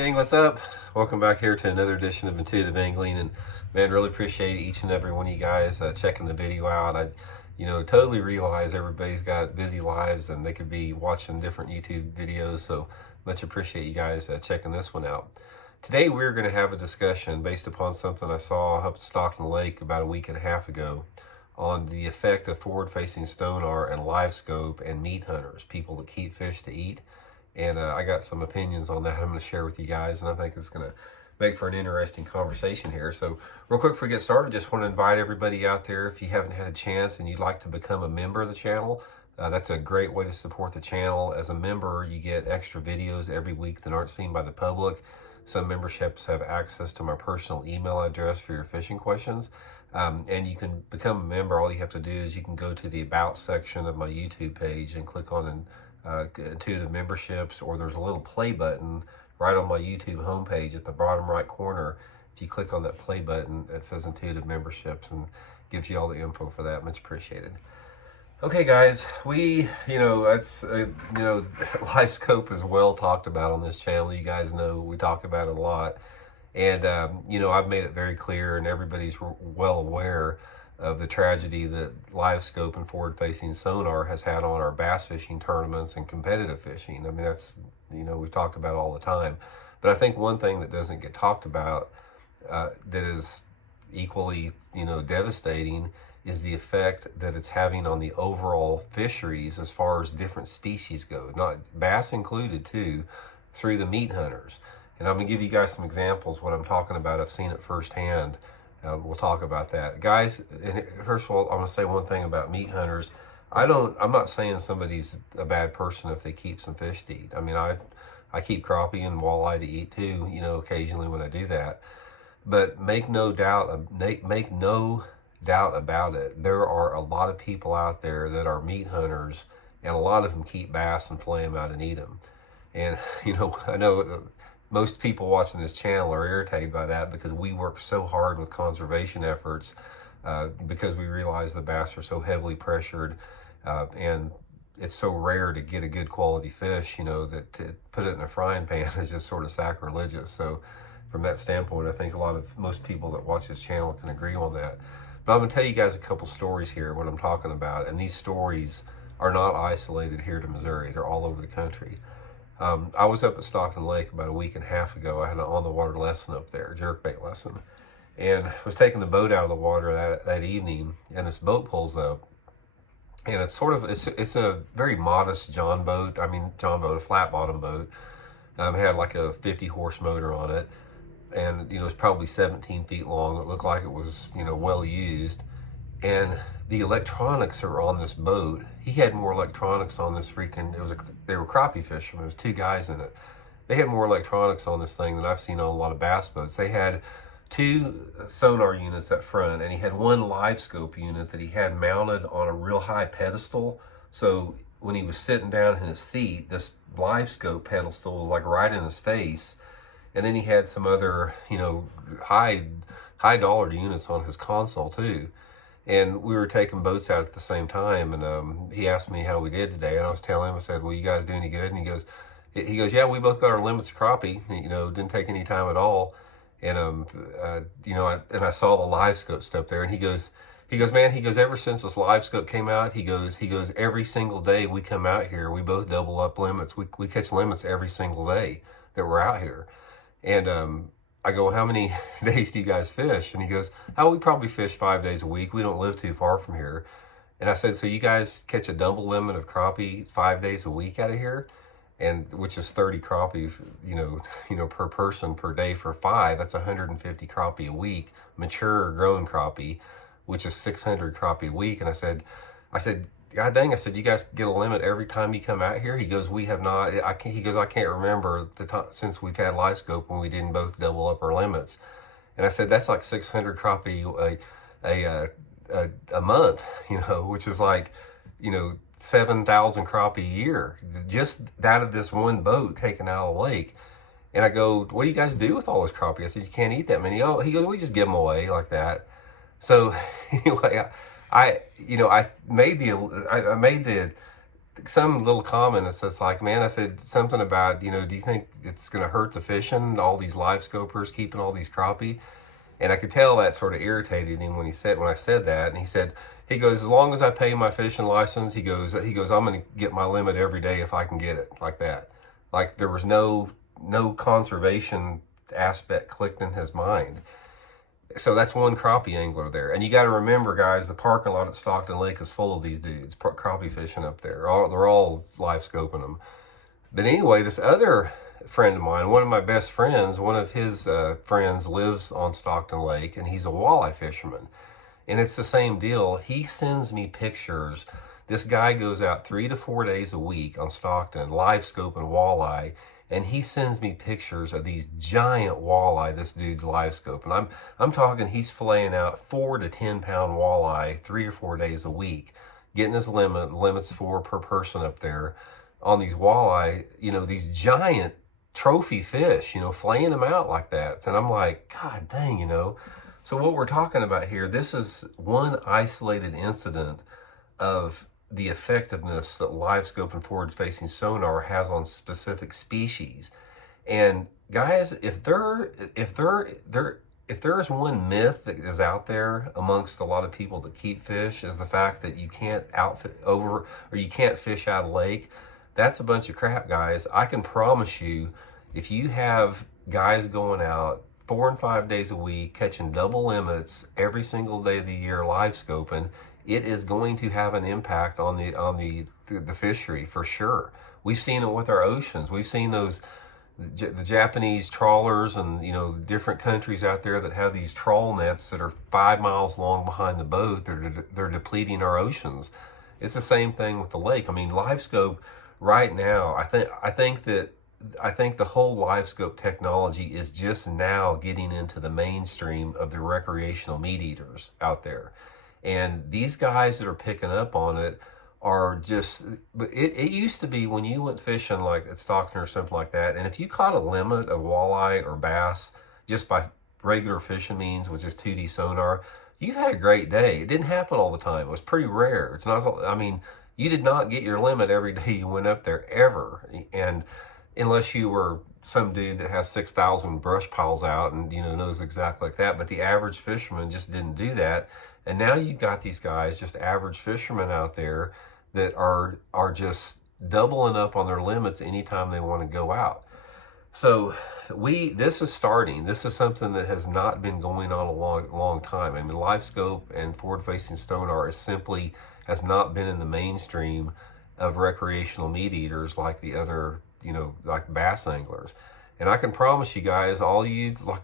gang, what's up? Welcome back here to another edition of Intuitive Angling, and man, really appreciate each and every one of you guys checking the video out. I totally realize everybody's got busy lives and they could be watching different YouTube videos, so much appreciate you guys checking this one out. Today we're going to have a discussion based upon something I saw up at Stockton Lake about a week and a half ago on the effect of forward-facing sonar and Livescope and meat hunters, people that keep fish to eat. And I got some opinions on that I'm going to share with you guys, and I think it's going to make for an interesting conversation here. So real quick before we get started, just want to invite everybody out there, if you haven't had a chance and you'd like to become a member of the channel, that's a great way to support the channel. As a member, you get extra videos every week that aren't seen by the public. Some memberships have access to my personal email address for your fishing questions. And you can become a member. All you have to do is you can go to the About section of my YouTube page and click on Intuitive Memberships, or there's a little play button right on my YouTube homepage at the bottom right corner. If you click on that play button, it says Intuitive Memberships and gives you all the info for that. Much appreciated. Okay, guys, Livescope is well talked about on this channel. You guys know we talk about it a lot. And, I've made it very clear, and everybody's well aware of the tragedy that Livescope and forward-facing sonar has had on our bass fishing tournaments and competitive fishing. I mean, that's, we've talked about it all the time. But I think one thing that doesn't get talked about that is equally, devastating is the effect that it's having on the overall fisheries as far as different species go, not bass included too, through the meat hunters. And I'm going to give you guys some examples what I'm talking about. I've seen it firsthand. We'll talk about that. Guys, first of all, I'm going to say one thing about meat hunters. I'm not saying somebody's a bad person if they keep some fish to eat. I mean, I keep crappie and walleye to eat too, occasionally when I do that. But make no doubt about it, there are a lot of people out there that are meat hunters, and a lot of them keep bass and flay them out and eat them. And, I know most people watching this channel are irritated by that because we work so hard with conservation efforts because we realize the bass are so heavily pressured and it's so rare to get a good quality fish, that to put it in a frying pan is just sort of sacrilegious. So from that standpoint, I think most people that watch this channel can agree on that. But I'm going to tell you guys a couple stories here, what I'm talking about. And these stories are not isolated here to Missouri. They're all over the country. I was up at Stockton Lake about a week and a half ago. I had an on-the-water lesson up there, jerkbait lesson. And I was taking the boat out of the water that evening, and this boat pulls up. And it's a very modest John boat, a flat-bottom boat. It had like a 50-horse motor on it. And, it was probably 17 feet long. It looked like it was, well used. And the electronics are on this boat. He had more electronics on this they were crappie fishermen. There was two guys in it. They had more electronics on this thing than I've seen on a lot of bass boats. They had two sonar units up front, and he had one Livescope unit that he had mounted on a real high pedestal. So when he was sitting down in his seat, this Livescope pedestal was like right in his face. And then he had some other, high dollar units on his console too. And we were taking boats out at the same time, and he asked me how we did today, and I was telling him, I said, well, you guys do any good? And he goes, yeah, we both got our limits of crappie, didn't take any time at all. And, and I saw the Livescope stuff there, and he goes, man, ever since this Livescope came out, he goes, every single day we come out here, we both double up limits. We catch limits every single day that we're out here. And, I go, how many days do you guys fish? And he goes, we probably fish 5 days a week. We don't live too far from here. And I said, so you guys catch a double limit of crappie 5 days a week out of here? And which is 30 crappie, per person per day for 5. That's 150 crappie a week, mature grown crappie, which is 600 crappie a week. And I said, God dang, I said, you guys get a limit every time you come out here? He goes, we have not. He goes, I can't remember the time since we've had Livescope when we didn't both double up our limits. And I said, that's like 600 crappie a month, which is like, 7,000 crappie a year, just out of this one boat taken out of the lake. And I go, what do you guys do with all this crappie? I said, you can't eat that many. Oh, he goes, we just give them away like that. So anyway, I made the some little comment that says like, man, I said something about, you know, do you think it's going to hurt the fishing, all these live scopers keeping all these crappie? And I could tell that sort of irritated him when I said that. And he goes, as long as I pay my fishing license, he goes, I'm going to get my limit every day if I can get it, like that. Like there was no conservation aspect clicked in his mind. So that's one crappie angler there. And you got to remember, guys, the parking lot at Stockton Lake is full of these dudes crappie fishing up there. They're all live scoping them. But anyway, this other friend of mine, one of my best friends, one of his friends lives on Stockton Lake, and he's a walleye fisherman. And it's the same deal. He sends me pictures. This guy goes out 3 to 4 days a week on Stockton, live scoping walleye, and he sends me pictures of these giant walleye this dude's live scoping. I'm talking he's filleting out 4 to 10 pound walleye 3 or 4 days a week, getting his limits 4 per person up there on these walleye, you know, these giant trophy fish, you know, flaying them out like that. And I'm like, God dang, you know. So what we're talking about here, this is one isolated incident of the effectiveness that live scope and forward facing sonar has on specific species. And guys, if there is one myth that is out there amongst a lot of people that keep fish, is the fact that you can't you can't fish out of lake. That's a bunch of crap, guys. I can promise you, if you have guys going out 4 and 5 days a week, catching double limits every single day of the year, live scoping, it is going to have an impact on the fishery for sure. We've seen it with our oceans. We've seen the Japanese trawlers and, you know, different countries out there that have these trawl nets that are 5 miles long behind the boat. They're depleting our oceans. It's the same thing with the lake. I mean, live scope right now, I think the whole live scope technology is just now getting into the mainstream of the recreational meat eaters out there. And these guys that are picking up on it are just, it used to be when you went fishing like at Stockton or something like that, and if you caught a limit of walleye or bass just by regular fishing means, which is 2D sonar, you've had a great day. It didn't happen all the time. It was pretty rare. It's not, I mean, you did not get your limit every day you went up there ever. And unless you were some dude that has 6,000 brush piles out and, you know, knows exactly like that. But the average fisherman just didn't do that. And now you've got these guys, just average fishermen out there that are just doubling up on their limits anytime they want to go out. So this is starting. This is something that has not been going on a long time. I mean, live scope and forward facing sonar has not been in the mainstream of recreational meat eaters like the other, you know, like bass anglers. And I can promise you guys, all you, like,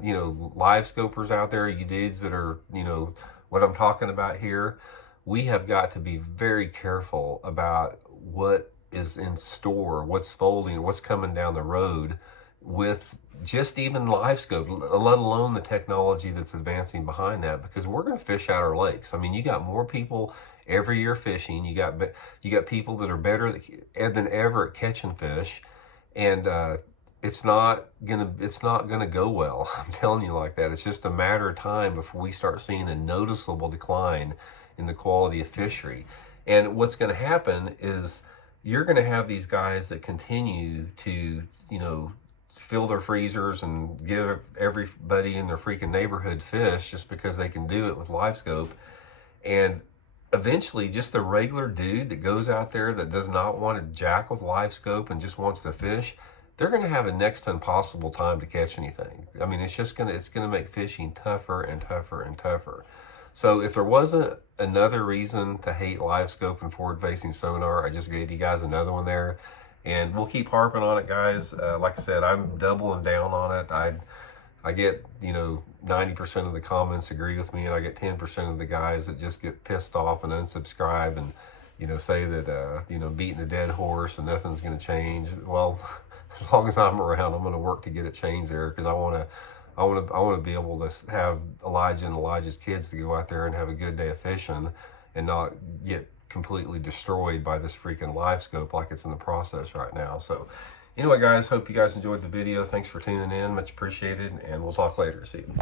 you know, live scopers out there, you dudes that are, you know, what I'm talking about here, we have got to be very careful about what is in store, what's folding, what's coming down the road with just even live scope, let alone the technology that's advancing behind that, because we're going to fish out our lakes. I mean, you got more people every year fishing. You got people that are better than ever at catching fish, and it's not gonna go well. I'm telling you like that. It's just a matter of time before we start seeing a noticeable decline in the quality of fishery. And what's going to happen is you're going to have these guys that continue to, you know, fill their freezers and give everybody in their freaking neighborhood fish just because they can do it with live scope. And eventually just the regular dude that goes out there that does not want to jack with live scope and just wants to fish, they're going to have a next to impossible time to catch anything. I mean, it's going to make fishing tougher and tougher and tougher. So if there wasn't another reason to hate live scope and forward facing sonar, I just gave you guys another one there, and we'll keep harping on it, guys. Like I said, I'm doubling down on it. I get, you know, 90% of the comments agree with me, and I get 10% of the guys that just get pissed off and unsubscribe and, you know, say that, you know, beating a dead horse and nothing's going to change. Well, as long as I'm around, I'm going to work to get it changed there, because I want to be able to have Elijah and Elijah's kids to go out there and have a good day of fishing and not get completely destroyed by this freaking live scope like it's in the process right now. So anyway, guys, hope you guys enjoyed the video. Thanks for tuning in. Much appreciated, and we'll talk later. See you.